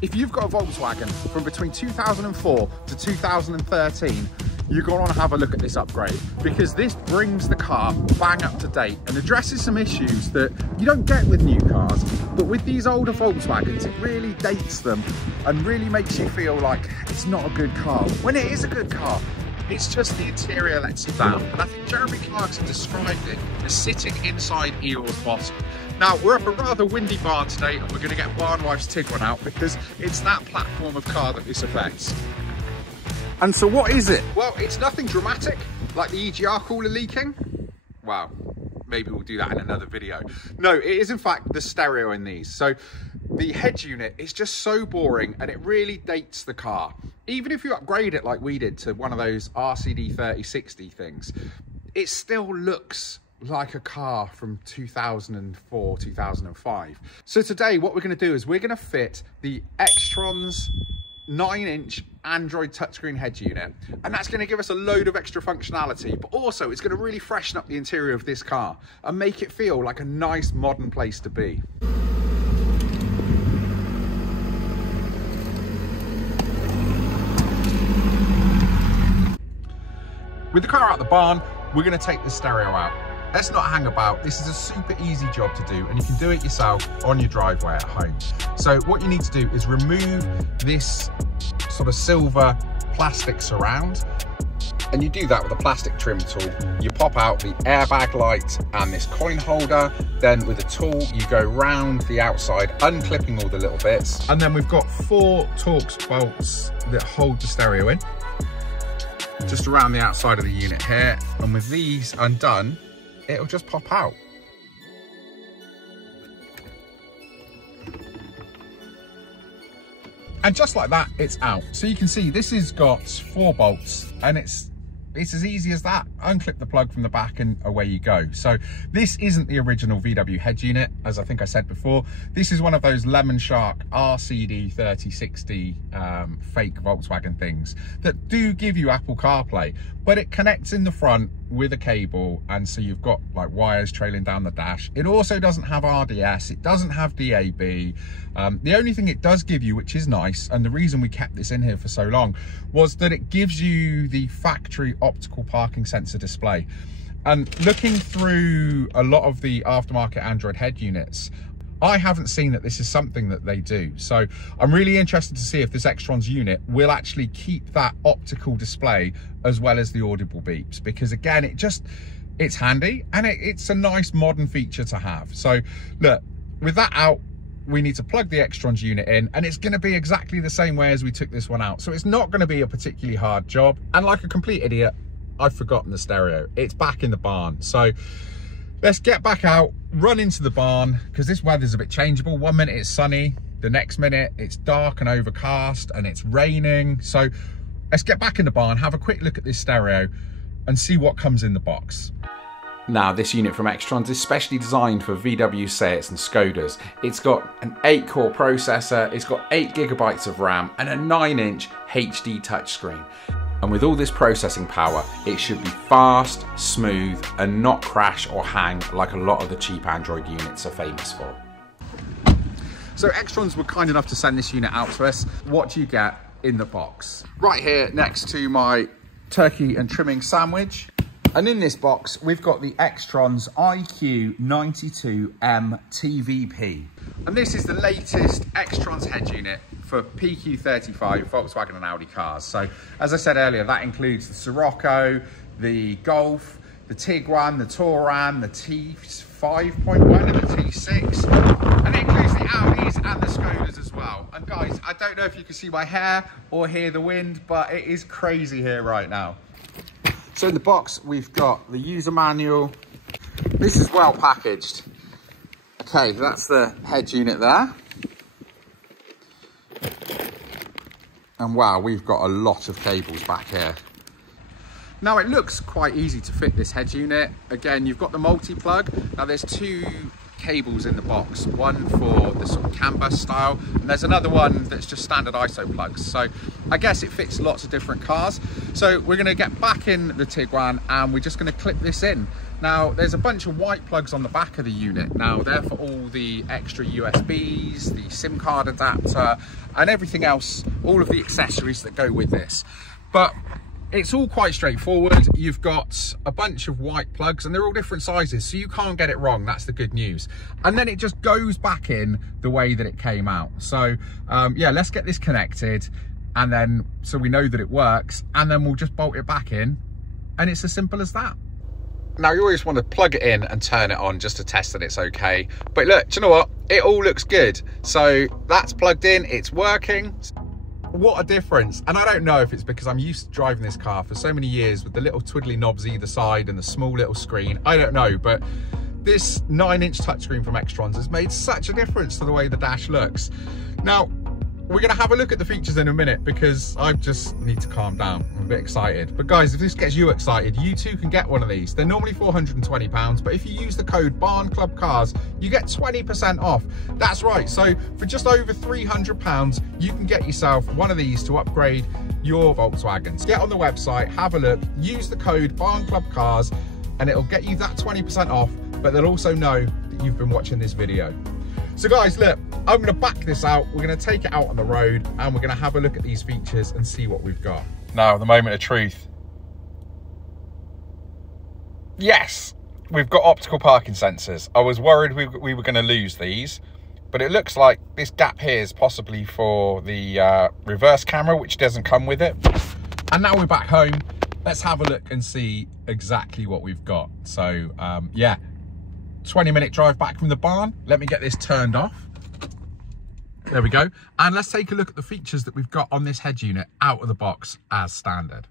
If you've got a Volkswagen from between 2004 to 2013, you're going to want to have a look at this upgrade, because this brings the car bang up to date and addresses some issues that you don't get with new cars. But with these older Volkswagens, it really dates them and really makes you feel like it's not a good car, when it is a good car. It's just the interior lets it down. And I think Jeremy Clarkson described it as sitting inside Eeyore's bottom. Now, we're up a rather windy barn today, and we're going to get Barn Wife's Tiguan out because it's that platform of car that this affects. And so what is it? Well, it's nothing dramatic, like the EGR cooler leaking. Wow, maybe we'll do that in another video. No, it is in fact the stereo in these. So the head unit is just so boring, and it really dates the car. Even if you upgrade it like we did to one of those RCD 3060 things, it still looks like a car from 2004, 2005. So today what we're going to do is we're going to fit the Xtrons 9-inch Android touchscreen head unit, and that's going to give us a load of extra functionality, but also it's going to really freshen up the interior of this car and make it feel like a nice modern place to be. With the car out of the barn, we're going to take the stereo out. Let's not hang about. This is a super easy job to do, and you can do it yourself on your driveway at home. So what you need to do is remove this sort of silver plastic surround, and you do that with a plastic trim tool. You pop out the airbag light and this coin holder, then with a tool you go round the outside, unclipping all the little bits, and then we've got 4 Torx bolts that hold the stereo in, just around the outside of the unit here, and with these undone, it'll just pop out. And just like that, it's out. So you can see this has got 4 bolts, and it's as easy as that. Unclip the plug from the back and away you go. So this isn't the original VW head unit, as I think I said before. This is one of those Lemon Shark RCD 3060 fake Volkswagen things that do give you Apple CarPlay, but it connects in the front with a cable, and so you've got like wires trailing down the dash. It also doesn't have RDS, it doesn't have DAB. The only thing it does give you, which is nice, and the reason we kept this in here for so long, was that it gives you the factory optical parking sensor display. And looking through a lot of the aftermarket Android head units, I haven't seen that this is something that they do. So I'm really interested to see if this Xtrons unit will actually keep that optical display as well as the audible beeps, because again, it's handy, and it's a nice modern feature to have. So look, with that out, we need to plug the Xtrons unit in, and it's going to be exactly the same way as we took this one out. So it's not going to be a particularly hard job. And like a complete idiot, I've forgotten the stereo. It's back in the barn. So let's get back out, run into the barn, because this weather's a bit changeable. One minute it's sunny, the next minute it's dark and overcast and it's raining. So let's get back in the barn, have a quick look at this stereo and see what comes in the box. Now, this unit from Xtrons is specially designed for VW Seats and Skodas. It's got an 8-core processor, it's got 8 GB of RAM and a 9-inch HD touchscreen. And with all this processing power, it should be fast, smooth, and not crash or hang like a lot of the cheap Android units are famous for. So Xtrons were kind enough to send this unit out to us. What do you get in the box? Right here next to my turkey and trimming sandwich. And in this box, we've got the Xtrons IQ92MTVP. And this is the latest Xtrons head unit for PQ35 Volkswagen and Audi cars. So as I said earlier, that includes the Sirocco, the Golf, the Tiguan, the Touran, the T5.1 and the T6. And it includes the Audis and the Skodas as well. And guys, I don't know if you can see my hair or hear the wind, but it is crazy here right now. So in the box, we've got the user manual. This is well packaged. Okay, that's the head unit there. And wow, we've got a lot of cables back here. Now it looks quite easy to fit this head unit. Again, you've got the multi-plug. Now there's 2 cables in the box, one for the sort of CAN bus style, and there's another one that's just standard ISO plugs. So I guess it fits lots of different cars. So we're going to get back in the Tiguan and we're just going to clip this in. Now there's a bunch of white plugs on the back of the unit. Now they're for all the extra USBs, the SIM card adapter and everything else, all of the accessories that go with this. But it's all quite straightforward. You've got a bunch of white plugs and they're all different sizes, so you can't get it wrong. That's the good news. And then it just goes back in the way that it came out. So yeah, let's get this connected, and then so we know that it works, and then we'll just bolt it back in, and it's as simple as that. Now you always want to plug it in and turn it on just to test that it's okay. But look, do you know what? It all looks good. So that's plugged in, it's working. What a difference. And I don't know if it's because I'm used to driving this car for so many years with the little twiddly knobs either side and the small little screen. I don't know, but this 9-inch touchscreen from Xtrons has made such a difference to the way the dash looks. Now, we're going to have a look at the features in a minute because I just need to calm down. I'm a bit excited. But guys, if this gets you excited, you too can get one of these. They're normally £420, but if you use the code BARNCLUBCARS, you get 20% off. That's right. So for just over £300, you can get yourself one of these to upgrade your Volkswagens. Get on the website, have a look, use the code BARNCLUBCARS, and it'll get you that 20% off, but they'll also know that you've been watching this video. So guys, look, I'm gonna back this out. We're gonna take it out on the road and we're gonna have a look at these features and see what we've got. Now, the moment of truth. Yes, we've got optical parking sensors. I was worried we were gonna lose these, but it looks like this gap here is possibly for the reverse camera, which doesn't come with it. And now we're back home. Let's have a look and see exactly what we've got. So yeah, 20-minute drive back from the barn. Let me get this turned off. There we go. And let's take a look at the features that we've got on this head unit out of the box as standard.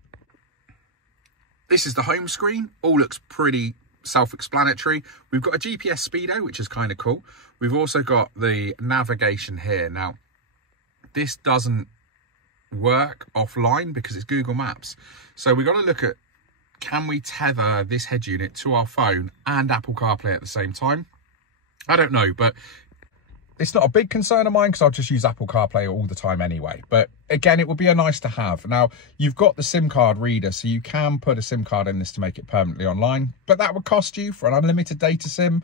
This is the home screen. All looks pretty self-explanatory. We've got a GPS speedo, which is kind of cool. We've also got the navigation here. Now, this doesn't work offline because it's Google Maps. So we've got to look at, can we tether this head unit to our phone and Apple CarPlay at the same time? I don't know, but it's not a big concern of mine because I'll just use Apple CarPlay all the time anyway. But again, it would be a nice to have. Now, you've got the SIM card reader, so you can put a SIM card in this to make it permanently online, but that would cost you for an unlimited data SIM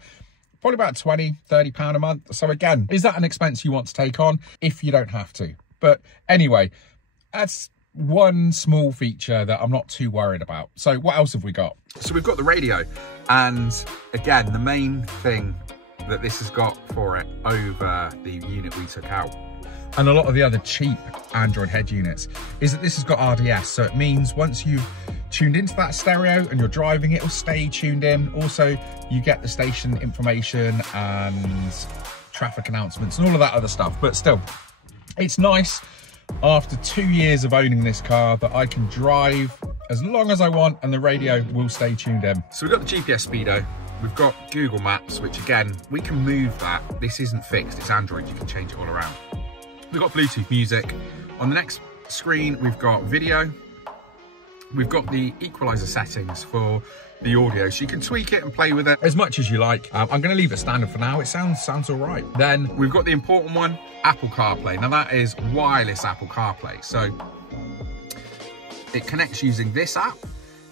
probably about £20, £30 a month. So again, is that an expense you want to take on if you don't have to? But anyway, that's one small feature that I'm not too worried about. So what else have we got? So we've got the radio, and again, the main thing that this has got for it over the unit we took out and a lot of the other cheap Android head units is that this has got RDS. So it means once you've tuned into that stereo and you're driving, it will stay tuned in. Also, you get the station information and traffic announcements and all of that other stuff. But still, it's nice after 2 years of owning this car that I can drive as long as I want and the radio will stay tuned in. So we've got the GPS speedo. We've got Google Maps, which again, we can move that. This isn't fixed, it's Android, you can change it all around. We've got Bluetooth music. On the next screen, we've got video. We've got the equalizer settings for the audio, so you can tweak it and play with it as much as you like. I'm gonna leave it standard for now. It sounds all right. Then we've got the important one, Apple CarPlay. Now that is wireless Apple CarPlay. So it connects using this app.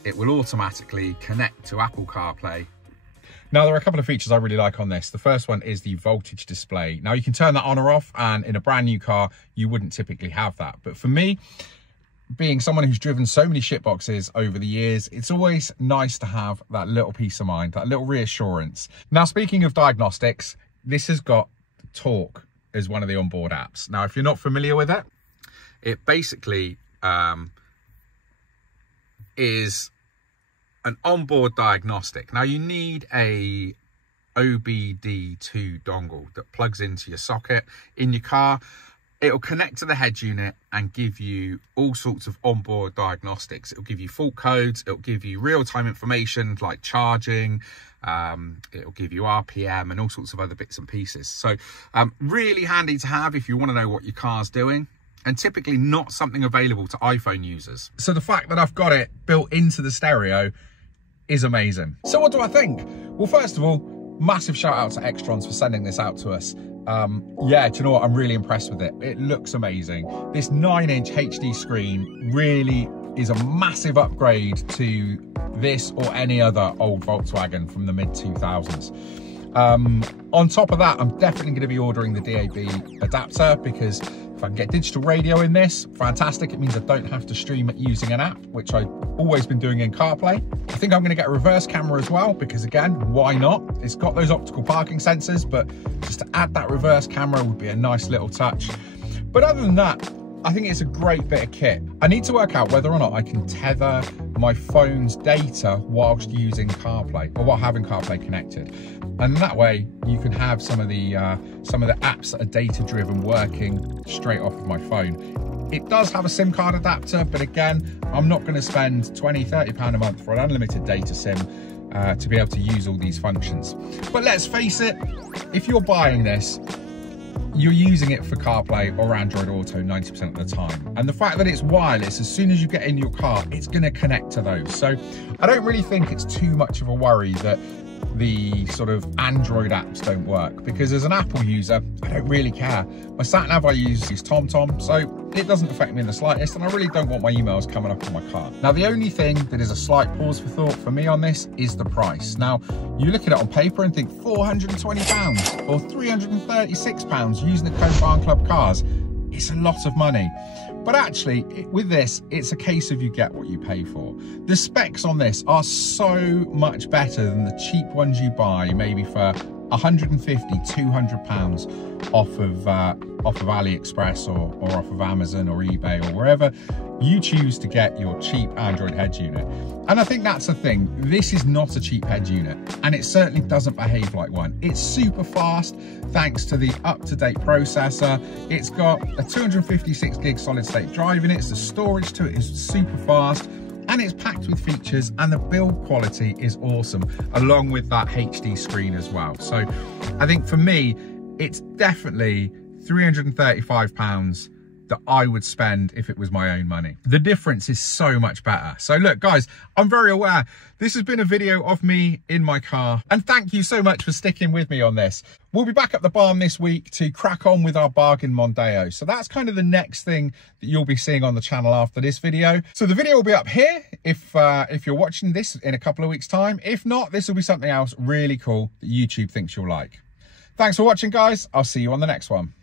It will automatically connect to Apple CarPlay. Now, there are a couple of features I really like on this. The first one is the voltage display. Now, you can turn that on or off, and in a brand new car, you wouldn't typically have that. But for me, being someone who's driven so many shitboxes over the years, it's always nice to have that little peace of mind, that little reassurance. Now, speaking of diagnostics, this has got Talk as one of the onboard apps. Now, if you're not familiar with it, it basically is an onboard diagnostic. Now you need a OBD2 dongle that plugs into your socket in your car. It'll connect to the head unit and give you all sorts of onboard diagnostics. It'll give you fault codes. It'll give you real-time information like charging. It'll give you RPM and all sorts of other bits and pieces. So really handy to have if you want to know what your car's doing, and typically not something available to iPhone users. So the fact that I've got it built into the stereo is amazing. So what do I think? Well, first of all, Massive shout out to Xtrons for sending this out to us. Yeah, do you know what? I'm really impressed with it. It looks amazing. This 9-inch HD screen really is a massive upgrade to this or any other old Volkswagen from the mid-2000s. On top of that, I'm definitely going to be ordering the DAB adapter, because if I can get digital radio in this, fantastic. It means I don't have to stream it using an app, which I've always been doing in CarPlay. I think I'm going to get a reverse camera as well, because again, why not? It's got those optical parking sensors, but just to add that reverse camera would be a nice little touch. But other than that, I think it's a great bit of kit. I need to work out whether or not I can tether my phone's data whilst using CarPlay, or while having CarPlay connected. And that way you can have some of the apps that are data driven working straight off of my phone. It does have a SIM card adapter, but again, I'm not going to spend £20–30 a month for an unlimited data SIM to be able to use all these functions. But let's face it, if you're buying this, you're using it for CarPlay or Android Auto 90% of the time. And the fact that it's wireless, as soon as you get in your car, it's going to connect to those. So I don't really think it's too much of a worry that the sort of Android apps don't work, because as an Apple user, I don't really care. My sat nav I use is TomTom, so it doesn't affect me in the slightest, and I really don't want my emails coming up on my car. Now, the only thing that is a slight pause for thought for me on this is the price. Now, you look at it on paper and think £420 or £336 using the code Barn Club Cars. It's a lot of money. But actually, with this, it's a case of you get what you pay for. The specs on this are so much better than the cheap ones you buy, maybe for £150–200 off of AliExpress or off of Amazon or eBay or wherever you choose to get your cheap Android head unit. And I think that's the thing. This is not a cheap head unit, and it certainly doesn't behave like one. It's super fast thanks to the up-to-date processor. It's got a 256 gig solid state drive in it. The storage to it is super fast, and it's packed with features, and the build quality is awesome, along with that HD screen as well. So I think for me, it's definitely £335 that I would spend if it was my own money. The difference is so much better. So look, guys, I'm very aware this has been a video of me in my car, and thank you so much for sticking with me on this. We'll be back at the barn this week to crack on with our bargain Mondeo. So that's kind of the next thing that you'll be seeing on the channel after this video. So the video will be up here if you're watching this in a couple of weeks' time. If not, this will be something else really cool that YouTube thinks you'll like. Thanks for watching, guys. I'll see you on the next one.